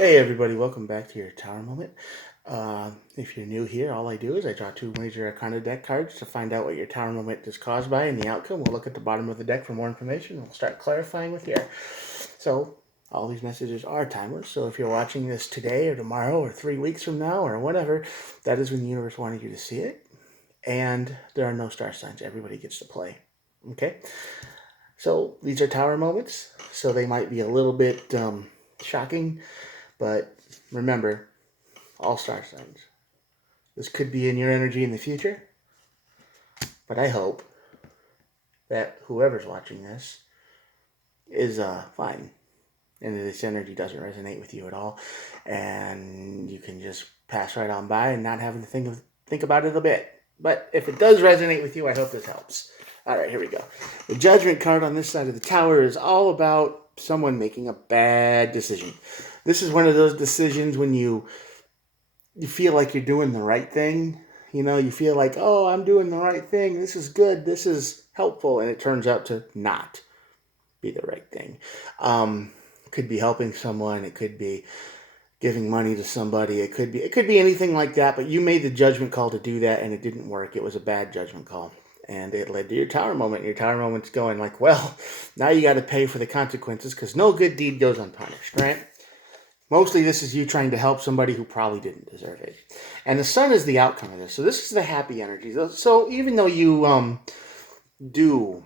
Hey everybody, welcome back to your Tower Moment. If you're new here, all I do is I draw two Major Arcana deck cards to find out what your Tower Moment is caused by and the outcome. We'll look at the bottom of the deck for more information and we'll start clarifying with here. So, all these messages are timeless, so if you're watching this today or tomorrow or 3 weeks from now or whatever, that is when the universe wanted you to see it. And there are no star signs, everybody gets to play. Okay? So, these are Tower Moments, so they might be a little bit shocking, but remember, all star signs. This could be in your energy in the future, but I hope that whoever's watching this is fine and that this energy doesn't resonate with you at all, and you can just pass right on by and not having to think about it a bit. But if it does resonate with you, I hope this helps. All right, here we go. The Judgment card on this side of the tower is all about someone making a bad decision. This is one of those decisions when you feel like you're doing the right thing. You know, you feel like, oh, I'm doing the right thing. This is good. This is helpful. And it turns out to not be the right thing. Could be helping someone. It could be giving money to somebody. It could be anything like that. But you made the judgment call to do that, and it didn't work. It was a bad judgment call. And it led to your Tower Moment. Your Tower Moment's going like, well, now you got to pay for the consequences because no good deed goes unpunished, right? Mostly this is you trying to help somebody who probably didn't deserve it. And the sun is the outcome of this. So this is the happy energy. So even though you do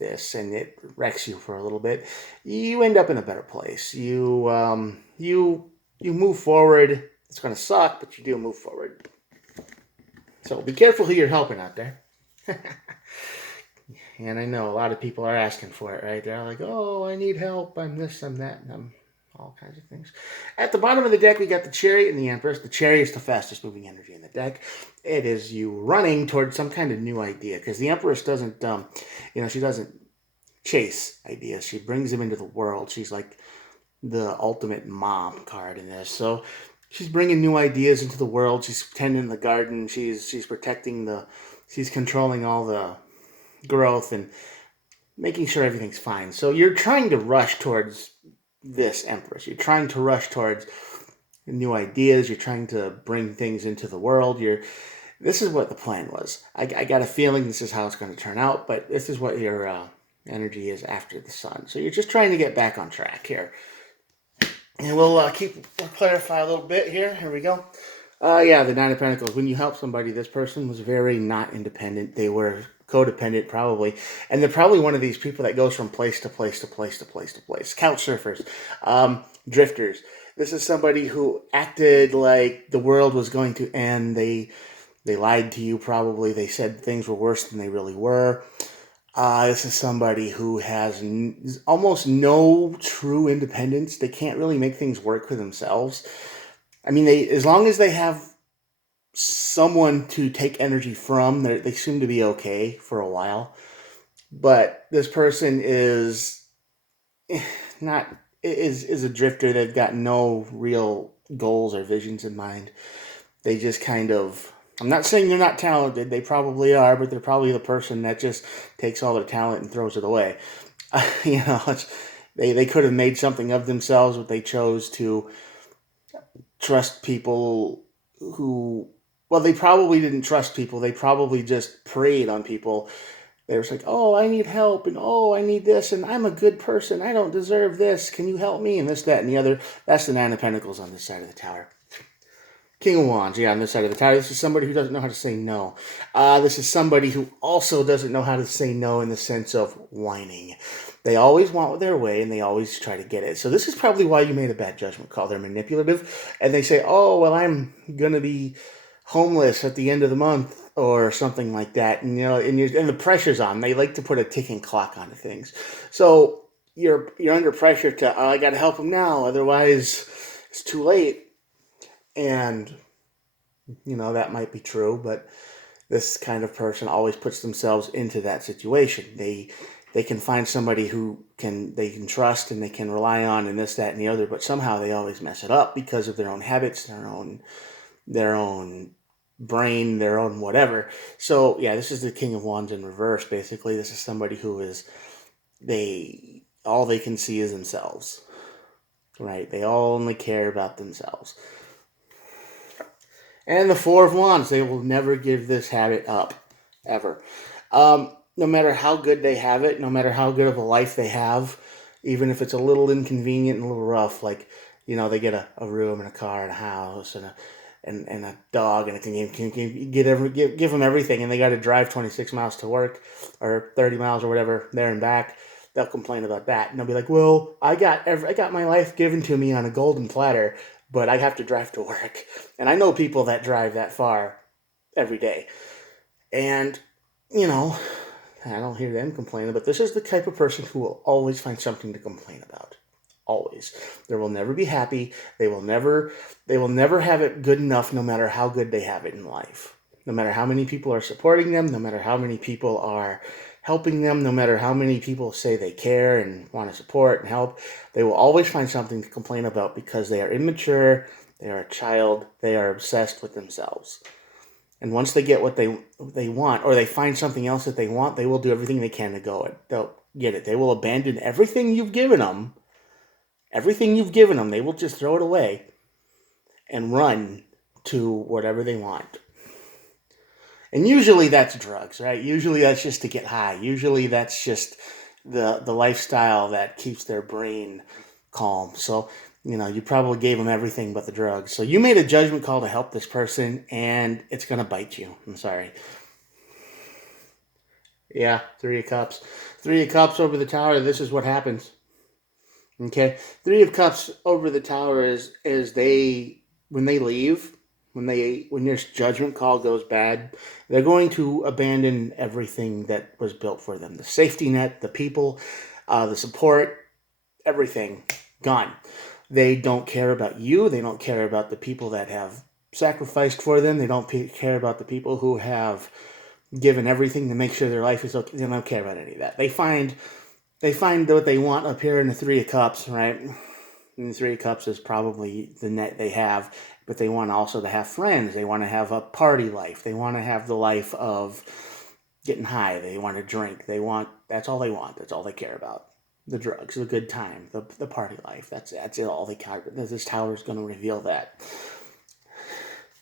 this and it wrecks you for a little bit, you end up in a better place. You move forward. It's going to suck, but you do move forward. So be careful who you're helping out there. And I know a lot of people are asking for it, right? They're like, oh, I need help. I'm this, I'm that, and I'm all kinds of things. At the bottom of the deck, we got the Chariot and the Empress. The Chariot is the fastest moving energy in the deck. It is you running towards some kind of new idea because the Empress doesn't, she doesn't chase ideas. She brings them into the world. She's like the ultimate mom card in this. So she's bringing new ideas into the world. She's tending the garden. She's protecting she's controlling all the growth and making sure everything's fine. So you're trying to rush towards this Empress. You're trying to rush towards new ideas. You're trying to bring things into the world. This is what the plan was. I got a feeling this is how it's going to turn out, but this is what your energy is after the sun. So you're just trying to get back on track here. And we'll clarify a little bit here. Here we go. Yeah, the Nine of Pentacles. When you help somebody, this person was very not independent. They were codependent, probably. And they're probably one of these people that goes from place to place to place to place to place. Couch surfers, drifters. This is somebody who acted like the world was going to end. They lied to you, probably. They said things were worse than they really were. This is somebody who has almost no true independence. They can't really make things work for themselves. I mean, as long as they have someone to take energy from, they seem to be okay for a while. But this person is not is a drifter. They've got no real goals or visions in mind. They just kind of. I'm not saying they're not talented. They probably are, but they're probably the person that just takes all their talent and throws it away. They could have made something of themselves, but they chose to trust people who, well, they probably didn't trust people. They probably just preyed on people. They were like, oh, I need help, and oh, I need this, and I'm a good person. I don't deserve this. Can you help me? And this, that, and the other. That's the Nine of Pentacles on this side of the tower. King of Wands, yeah, on this side of the tower. This is somebody who doesn't know how to say no. This is somebody who also doesn't know how to say no in the sense of whining. They always want their way, and they always try to get it. So this is probably why you made a bad judgment call. They're manipulative, and they say, oh, well, I'm going to be homeless at the end of the month or something like that. And, and the pressure's on. They like to put a ticking clock onto things. So you're under pressure to, oh, I got to help them now, otherwise it's too late. And, that might be true, but this kind of person always puts themselves into that situation. They can find somebody who they can trust and they can rely on and this, that, and the other, but somehow they always mess it up because of their own habits, their own brain, their own whatever. So, yeah, this is the King of Wands in reverse, basically. This is somebody who all they can see is themselves. right? They all only care about themselves. And the Four of Wands, they will never give this habit up, ever. No matter how good they have it, no matter how good of a life they have, even if it's a little inconvenient and a little rough, like, they get a room and a car and a house and a dog and a thing, give them everything, and they got to drive 26 miles to work or 30 miles or whatever there and back. They'll complain about that, and they'll be like, "Well, I got my life given to me on a golden platter, but I have to drive to work." And I know people that drive that far every day. And, you know, I don't hear them complaining, but this is the type of person who will always find something to complain about. Always. They will never be happy. They will never have it good enough, no matter how good they have it in life. No matter how many people are supporting them, no matter how many people are helping them, no matter how many people say they care and want to support and help, they will always find something to complain about because they are immature, they are a child, they are obsessed with themselves. And once they get what they want, or they find something else that they want, they will do everything they can to go it. They'll get it. They will abandon everything you've given them. Everything you've given them, they will just throw it away and run to whatever they want. And usually that's drugs, right? Usually that's just to get high. Usually that's just the lifestyle that keeps their brain calm. So, you probably gave them everything but the drugs. So you made a judgment call to help this person, and it's going to bite you. I'm sorry. Yeah, Three of Cups. Three of Cups over the tower. This is what happens. Okay, Three of Cups over the tower is they when they leave, when your judgment call goes bad, they're going to abandon everything that was built for them: the safety net, the people, the support, everything gone. They don't care about you. They don't care about the people that have sacrificed for them. They don't care about the people who have given everything to make sure their life is okay. They don't care about any of that. They find what they want up here in the Three of Cups, right? And the Three of Cups is probably the net they have, but they want also to have friends. They want to have a party life. They want to have the life of getting high. They want to drink. That's all they want. That's all they care about. The drugs, the good time, the party life. That's it. All they care. This tower is going to reveal that.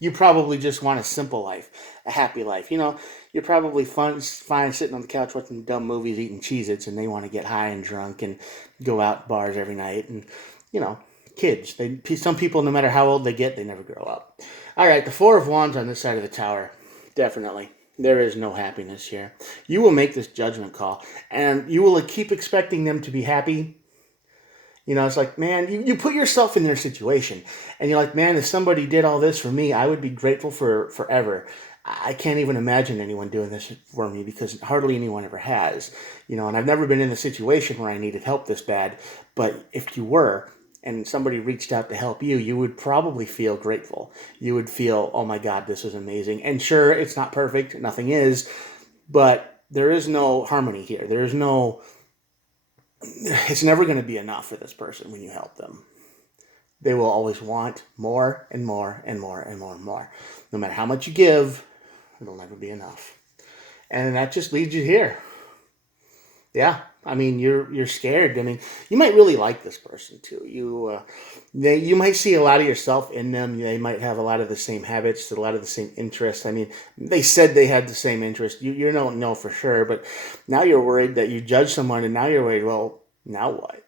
You probably just want a simple life, a happy life. You're probably fine sitting on the couch watching dumb movies, eating Cheez-Its, and they want to get high and drunk and go out bars every night. And, you know, kids. Some people, no matter how old they get, they never grow up. All right, the Four of Wands on this side of the tower. Definitely. There is no happiness here. You will make this judgment call, and you will keep expecting them to be happy. It's like, man, you put yourself in their situation, and you're like, man, if somebody did all this for me, I would be grateful for forever. I can't even imagine anyone doing this for me because hardly anyone ever has. And I've never been in a situation where I needed help this bad. But if you were, and somebody reached out to help you, you would probably feel grateful. You would feel, oh my God, this is amazing. And sure, it's not perfect. Nothing is. But there is no harmony here. It's never going to be enough for this person when you help them. They will always want more and more and more and more and more. No matter how much you give, it'll never be enough. And that just leads you here. Yeah, I mean, you're scared. I mean, you might really like this person too. You might see a lot of yourself in them. They might have a lot of the same habits, a lot of the same interests. I mean, they said they had the same interest. You don't know for sure, but now you're worried that you judge someone, and now you're worried. Well, now what?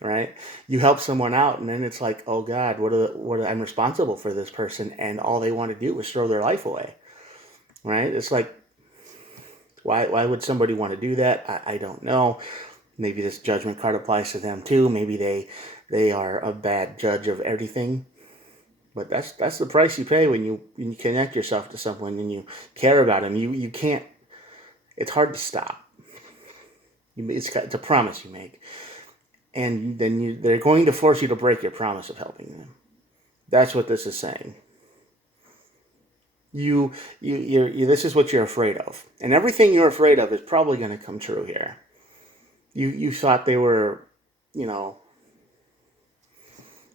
Right? You help someone out, and then it's like, oh God, I'm responsible for this person, and all they want to do is throw their life away. Right? It's like, why would somebody want to do that? I don't know. Maybe this judgment card applies to them too. Maybe they are a bad judge of everything. But that's the price you pay when you connect yourself to someone and you care about them. You can't. It's hard to stop. It's a promise you make, and then they're going to force you to break your promise of helping them. That's what this is saying. This is what you're afraid of, and everything you're afraid of is probably going to come true here. You thought they were,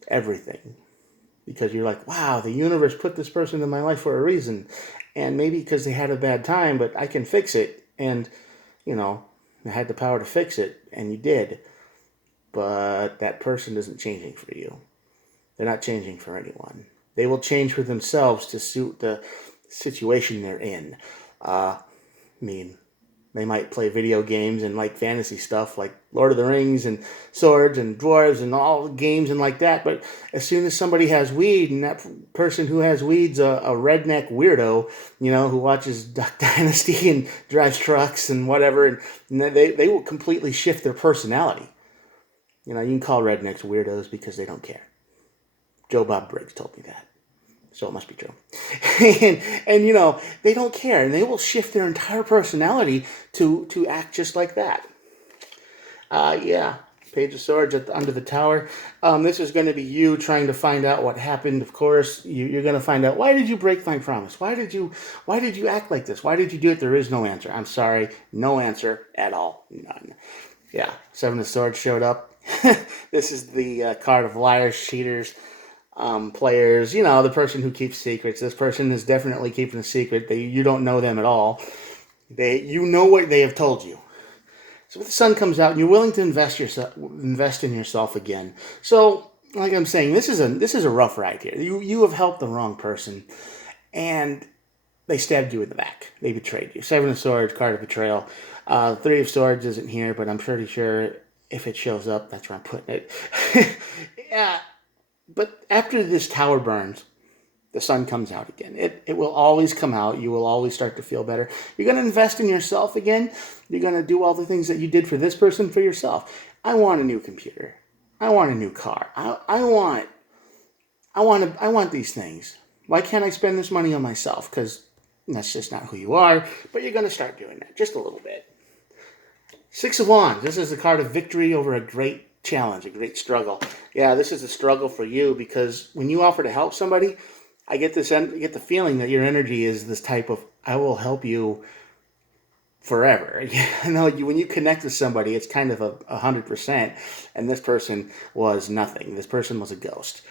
everything, because you're like, wow, the universe put this person in my life for a reason, and maybe because they had a bad time, but I can fix it, and I had the power to fix it, and you did. but that person isn't changing for you. They're not changing for anyone. They will change for themselves to suit the situation they're in. I mean, they might play video games and like fantasy stuff like Lord of the Rings and swords and dwarves and all games and like that. But as soon as somebody has weed and that person who has weed's a redneck weirdo, who watches Duck Dynasty and drives trucks and whatever, and they will completely shift their personality. You can call rednecks weirdos because they don't care. Joe Bob Briggs told me that. So it must be true. and they don't care. And they will shift their entire personality to act just like that. Yeah. Page of Swords under the tower. This is going to be you trying to find out what happened. Of course, you're going to find out, why did you break my promise? Why did you act like this? Why did you do it? There is no answer. I'm sorry. No answer at all. None. Yeah. Seven of Swords showed up. This is the card of liars, cheaters, players, the person who keeps secrets. This person is definitely keeping a secret. You don't know them at all. You know what they have told you. So the sun comes out and you're willing to invest in yourself again. So, like I'm saying, this is a rough ride here. You have helped the wrong person, and they stabbed you in the back. They betrayed you. Seven of Swords, card of betrayal. Three of Swords isn't here, but I'm pretty sure if it shows up, that's where I'm putting it. Yeah. But after this tower burns, the sun comes out again. It will always come out. You will always start to feel better. You're going to invest in yourself again. You're going to do all the things that you did for this person for yourself. I want a new computer. I want a new car. I want these things. Why can't I spend this money on myself? Because that's just not who you are. But you're going to start doing that just a little bit. Six of Wands. This is the card of victory over a great challenge, a great struggle. Yeah, this is a struggle for you because when you offer to help somebody, I get the feeling that your energy is this type of, I will help you forever. When you connect with somebody, it's kind of 100%, and this person was nothing. This person was a ghost,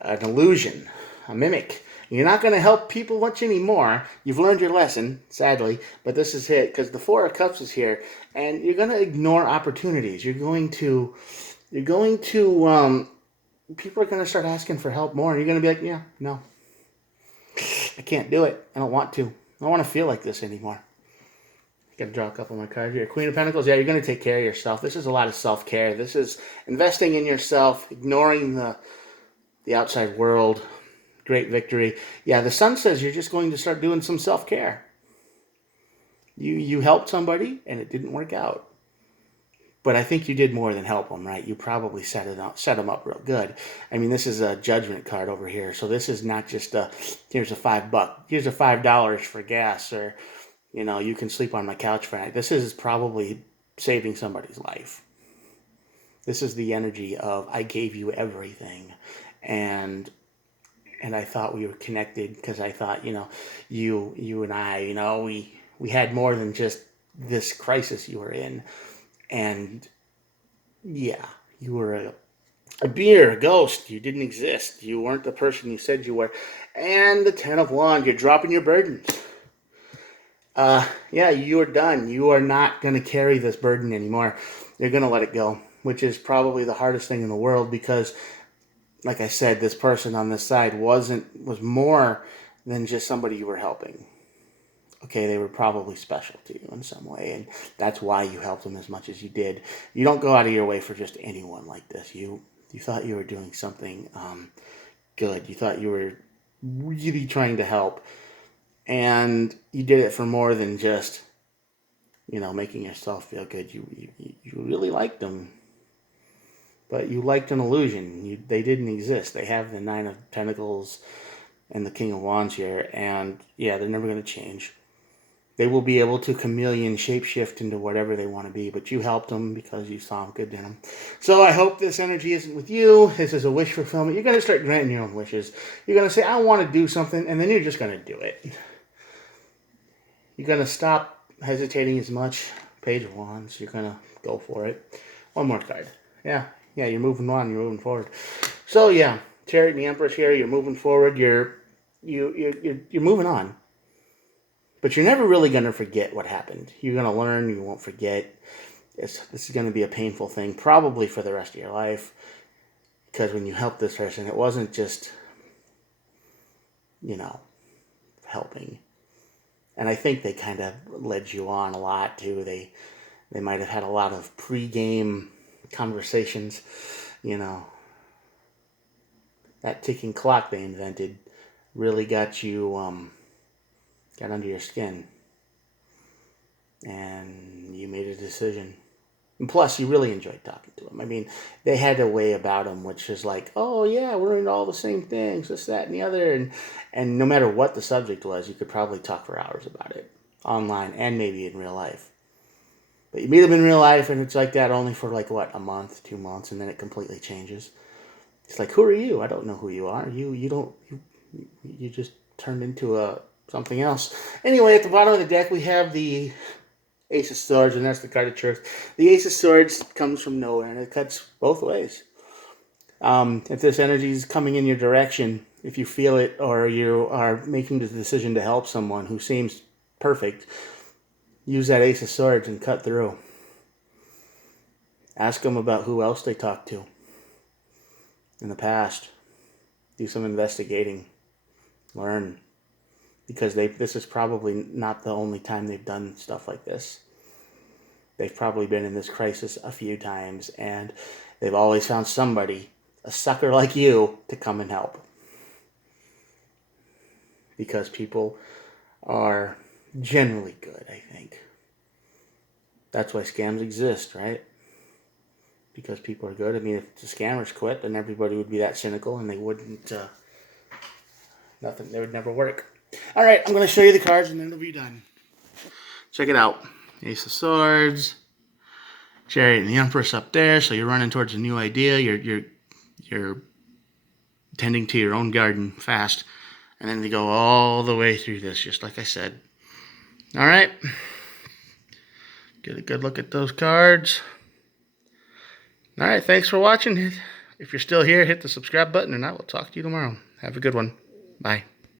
an illusion, a mimic. You're not going to help people much anymore. You've learned your lesson, sadly, but this is it, because the Four of Cups is here, and you're going to ignore opportunities. People are going to start asking for help more, and you're going to be like, yeah, no, I can't do it. I don't want to. I don't want to feel like this anymore. Got to draw a couple more cards here. Queen of Pentacles, yeah, you're going to take care of yourself. This is a lot of self-care. This is investing in yourself, ignoring the outside world. Great victory. Yeah, the sun says you're just going to start doing some self-care. You helped somebody, and it didn't work out. But I think you did more than help them, right? You probably set them up real good. I mean, this is a judgment card over here. So this is not just here's a $5, here's a $5 for gas, or, you can sleep on my couch for a night. This is probably saving somebody's life. This is the energy of, I gave you everything. And I thought we were connected because I thought, you and I, we had more than just this crisis you were in. And yeah, you were a beer, a ghost. You didn't exist. You weren't the person you said you were. And the Ten of Wands, you're dropping your burdens. Yeah, you are done. You are not going to carry this burden anymore. You're going to let it go, which is probably the hardest thing in the world because, like I said, this person on this side was more than just somebody you were helping. Okay, they were probably special to you in some way, and that's why you helped them as much as you did. You don't go out of your way for just anyone like this. You thought you were doing something good. You thought you were really trying to help, and you did it for more than just, making yourself feel good. You really liked them, but you liked an illusion. They didn't exist. They have the Nine of Pentacles and the King of Wands here, and yeah, they're never going to change. They will be able to chameleon shapeshift into whatever they want to be, but you helped them because you saw them good in them. So I hope this energy isn't with you. This is a wish fulfillment. You're going to start granting your own wishes. You're going to say, I want to do something, and then you're just going to do it. You're going to stop hesitating as much. Page of Wands. You're going to go for it. One more card. Yeah, you're moving on. You're moving forward. So yeah, Chariot and the Empress here. You're moving forward. You're moving on. But you're never really going to forget what happened. You're going to learn. You won't forget. this is going to be a painful thing, probably for the rest of your life. Because when you help this person, it wasn't just, helping. And I think they kind of led you on a lot, too. They might have had a lot of pre-game conversations, That ticking clock they invented really got you, got under your skin. And you made a decision. And plus, you really enjoyed talking to them. I mean, they had a way about them which is like, oh, yeah, we're into all the same things, this, that, and the other. And no matter what the subject was, you could probably talk for hours about it, online and maybe in real life. But you meet them in real life, and it's like that only for, a month, 2 months, and then it completely changes. It's like, who are you? I don't know who you are. You just turned into something else. Anyway, at the bottom of the deck, we have the Ace of Swords, and that's the card of truth. The Ace of Swords comes from nowhere, and it cuts both ways. If this energy is coming in your direction, if you feel it, or you are making the decision to help someone who seems perfect, use that Ace of Swords and cut through. Ask them about who else they talked to in the past. Do some investigating. Learn. Because this is probably not the only time they've done stuff like this. They've probably been in this crisis a few times, and they've always found somebody, a sucker like you, to come and help. Because people are generally good, I think. That's why scams exist, right? Because people are good. I mean, if the scammers quit, then everybody would be that cynical, and they wouldn't, they would never work. All right, I'm going to show you the cards, and then it'll be done. Check it out. Ace of Swords, Chariot and the Empress up there. So you're running towards a new idea. You're tending to your own garden fast. And then you go all the way through this, just like I said. All right. Get a good look at those cards. All right, thanks for watching. If you're still here, hit the subscribe button, and I will talk to you tomorrow. Have a good one. Bye.